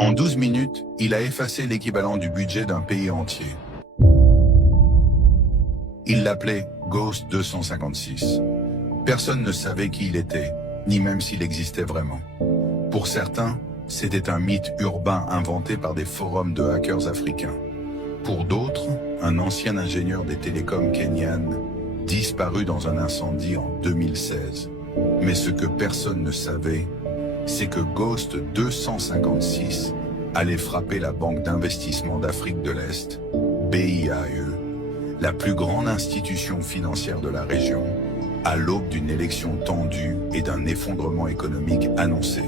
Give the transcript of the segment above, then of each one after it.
En 12 minutes, il a effacé l'équivalent du budget d'un pays entier. Il l'appelait Ghost 256. Personne ne savait qui il était, ni même s'il existait vraiment. Pour certains, c'était un mythe urbain inventé par des forums de hackers africains. Pour d'autres, un ancien ingénieur des télécoms kenyanes, disparu dans un incendie en 2016. Mais ce que personne ne savait, c'est que Ghost 256 allait frapper la Banque d'investissement d'Afrique de l'Est, BIAE, la plus grande institution financière de la région, à l'aube d'une élection tendue et d'un effondrement économique annoncé.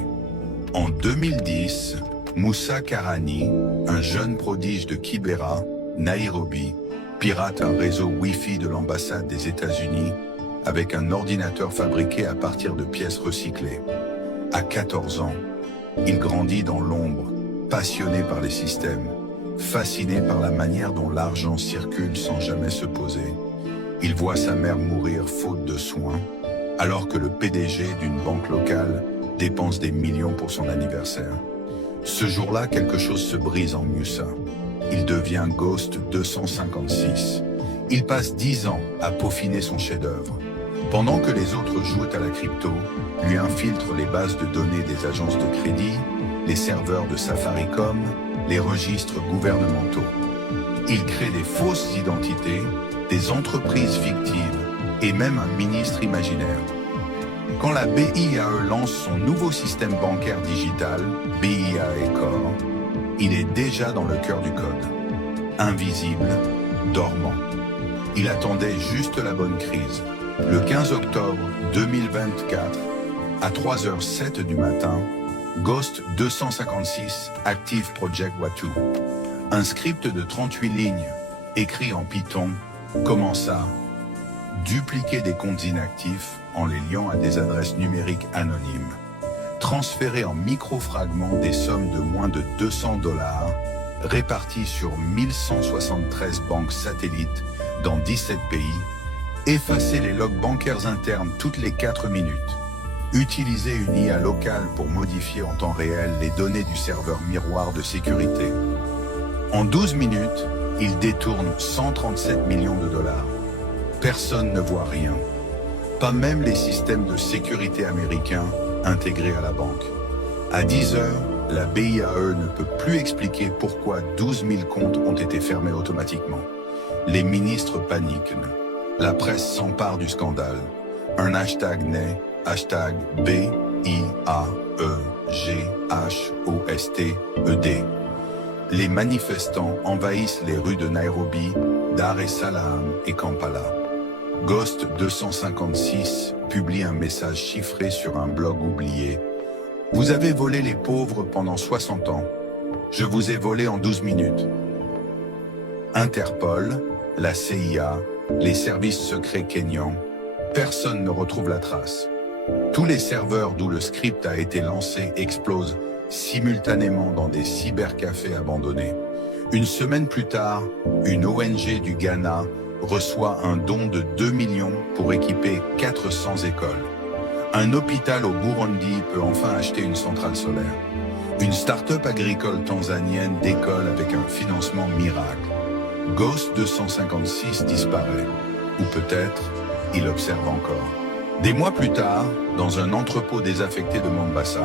En 2010, Moussa Karani, un jeune prodige de Kibera, Nairobi, pirate un réseau Wi-Fi de l'ambassade des États-Unis avec un ordinateur fabriqué à partir de pièces recyclées. À 14 ans, il grandit dans l'ombre, passionné par les systèmes, fasciné par la manière dont l'argent circule sans jamais se poser. Il voit sa mère mourir faute de soins, alors que le PDG d'une banque locale dépense des millions pour son anniversaire. Ce jour-là, quelque chose se brise en Moussa. Il devient Ghost 256. Il passe 10 ans à peaufiner son chef-d'œuvre. Pendant que les autres jouent à la crypto, lui infiltrent les bases de données des agences de crédit, les serveurs de Safaricom, les registres gouvernementaux. Il crée des fausses identités, des entreprises fictives et même un ministre imaginaire. Quand la BIAE lance son nouveau système bancaire digital, BIAE Core, il est déjà dans le cœur du code. Invisible, dormant. Il attendait juste la bonne crise. Le 15 octobre 2024, à 3h07 du matin, Ghost 256 active Project Watu. Un script de 38 lignes, écrit en Python, commença à dupliquer des comptes inactifs en les liant à des adresses numériques anonymes, transférer en micro-fragments des sommes de moins de $200, réparties sur 1173 banques satellites dans 17 pays, effacer les logs bancaires internes toutes les 4 minutes, utiliser une IA locale pour modifier en temps réel les données du serveur miroir de sécurité. En 12 minutes, il détourne 137 millions de dollars. Personne ne voit rien, pas même les systèmes de sécurité américains intégrés à la banque. À 10 heures, la BIAE ne peut plus expliquer pourquoi 12 000 comptes ont été fermés automatiquement. Les ministres paniquent. La presse s'empare du scandale. Un hashtag naît, hashtag BIAEGHOSTED. Les manifestants envahissent les rues de Nairobi, Dar es Salaam et Kampala. Ghost 256 publie un message chiffré sur un blog oublié. Vous avez volé les pauvres pendant 60 ans. Je vous ai volé en 12 minutes. Interpol, la CIA, les services secrets kenyans, personne ne retrouve la trace. Tous les serveurs d'où le script a été lancé explosent simultanément dans des cybercafés abandonnés. Une semaine plus tard, une ONG du Ghana reçoit un don de 2 millions pour équiper 400 écoles. Un hôpital au Burundi peut enfin acheter une centrale solaire. Une start-up agricole tanzanienne décolle avec un financement miracle. Ghost 256 disparaît. Ou peut-être, il observe encore. Des mois plus tard, dans un entrepôt désaffecté de Mombasa,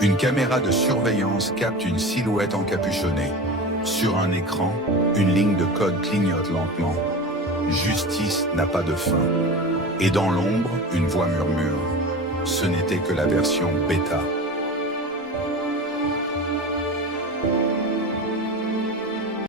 une caméra de surveillance capte une silhouette encapuchonnée. Sur un écran, une ligne de code clignote lentement. Justice n'a pas de fin. Et dans l'ombre, une voix murmure. Ce n'était que la version bêta.